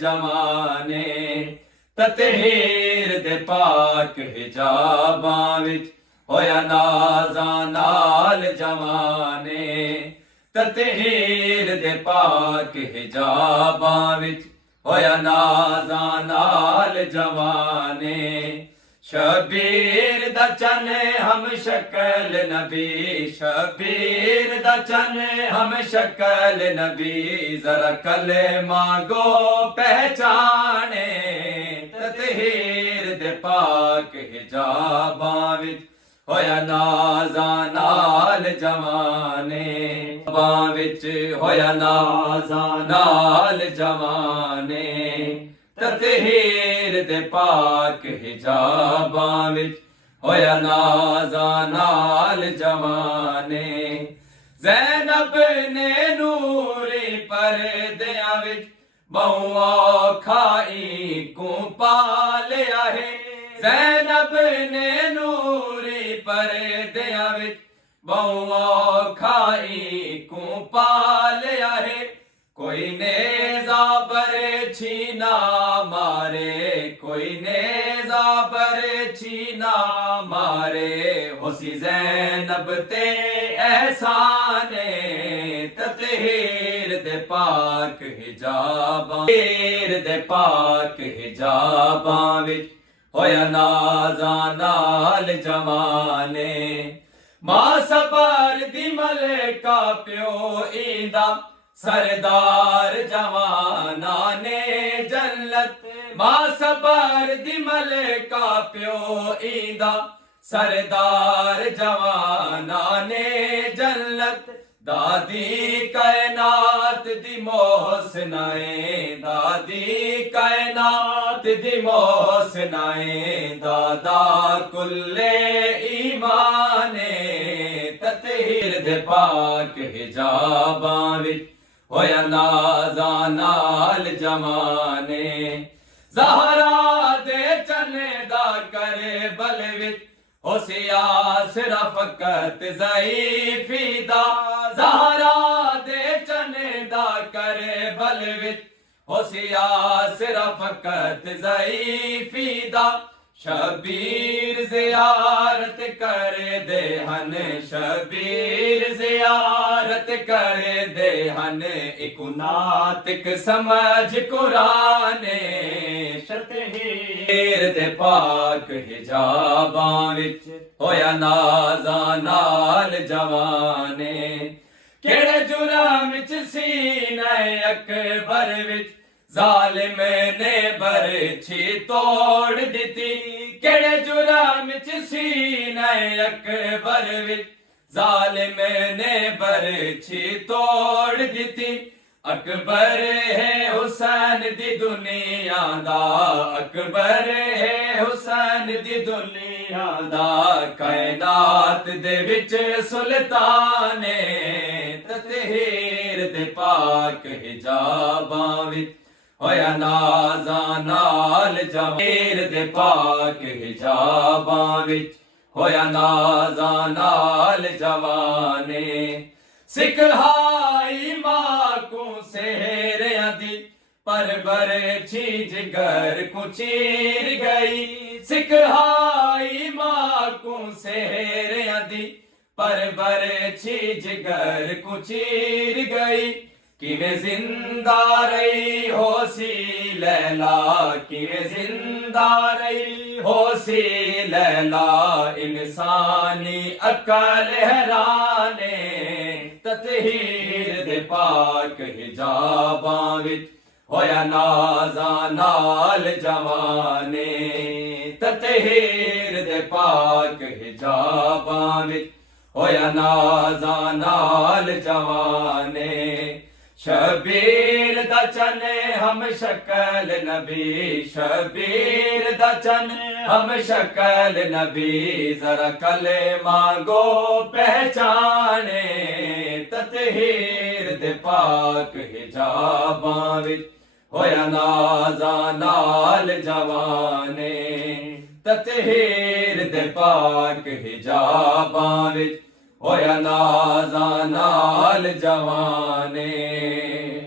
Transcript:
जवाने ततहीर दे पाक हिजाबां विच होया नाज़ां नाल जवाने ततहीर दे पाक हिजाबां विच होया नाज़ां नाल जवाने शबीर दा चन हम शक्ल नबी शबीर दा चन हम शक्ल नबी जरा कलेमा गो पहचाने ततहीर दे पाक हिजाबां विच होया नाज़ां नाल जवाने बां विच होया नाज़ां नाल जवाने ततहीर दे पाक हिजाबां विच होया नाज़ां नाल जवाने ज़ैनब ने नूरी परदियां विच बहुआ खाई को पालिया है ज़ैनब ने नूरी परदियां विच बहुआ खाई को पालिया है कोई नेज़ा बरछी ना मारे कोई नेज़ा बरछी ना मारे होसी ज़ैनब ते एहसाने ततहीर दे पाक हिजाबां दे पाक हिजाबां विच होया नाज़ां नाल जवाने मां सबर दी मलका प्यो ईंदा सरदार जवाना ने जन्नत मां सबर दी मलका प्यो ईंदा सरदार जवाना ने जन्नत दादी कायनात दी मोहसनाए दादी कायनात दी मोहसनाए दादा कुल्ले ईमाने ततहीर दे पाक हिजाबां विच होया नाज़ां नाल जवाने ज़हरा दे चने दा करे बल विच होसिया सिरा फकत ज़ईफ़ी दा ज़हरा दे चने दा करे बल विच होसिया सिरा फकत ज़ईफ़ी दा शबीर ज़ियारत करे दे हन शबीर ज़ियारत करे दे हन इक नातिक समझ कुराने ततहीर दे पाक हिजाबां विच होया नाज़ां नाल जवाने केड़े जुर्म विच सीने अकबर विच ज़ालिम ने बरछी तोड़ दिती केड़े जुर्म विच सीने अकबर विच ज़ालिम ने बरछी तोड़ दिती अकबर है हुसैन दी दुनिया दा अकबर है हुसैन दी दुनिया दा कायनात दे विच सुल्ताने ततहीर दे पाक हिजाबां विच होया नाज़ां नाल जवाने दे पाक हिजाबां विच होया नाज़ां नाल जवाने सिखलाई मां को सेहरियां दी पर बरछी जिगर को चीर गई सिखलाई मां को सेहरियां दी पर बरछी जिगर को चीर गई किवें जिंदा रही होसी लैला किवें जिंदा रही होसी लैला इंसानी अकल हैराने ततहीर दे पाक हिजाबां विच होया नाज़ां नाल जवाने ततहीर दे पाक हिजाबां विच होया नाज़ां नाल जवाने शबीर दा चने हम शक्ल नबी शबीर दा चन हम शक्ल नबी जरा कलेमा गो पहचाने ततहीर दे पाक हिजाबां विच होया नाज़ां नाल जवाने ततहीर दे पाक हिजाबां विच होया नाज़ां नाल जवाने।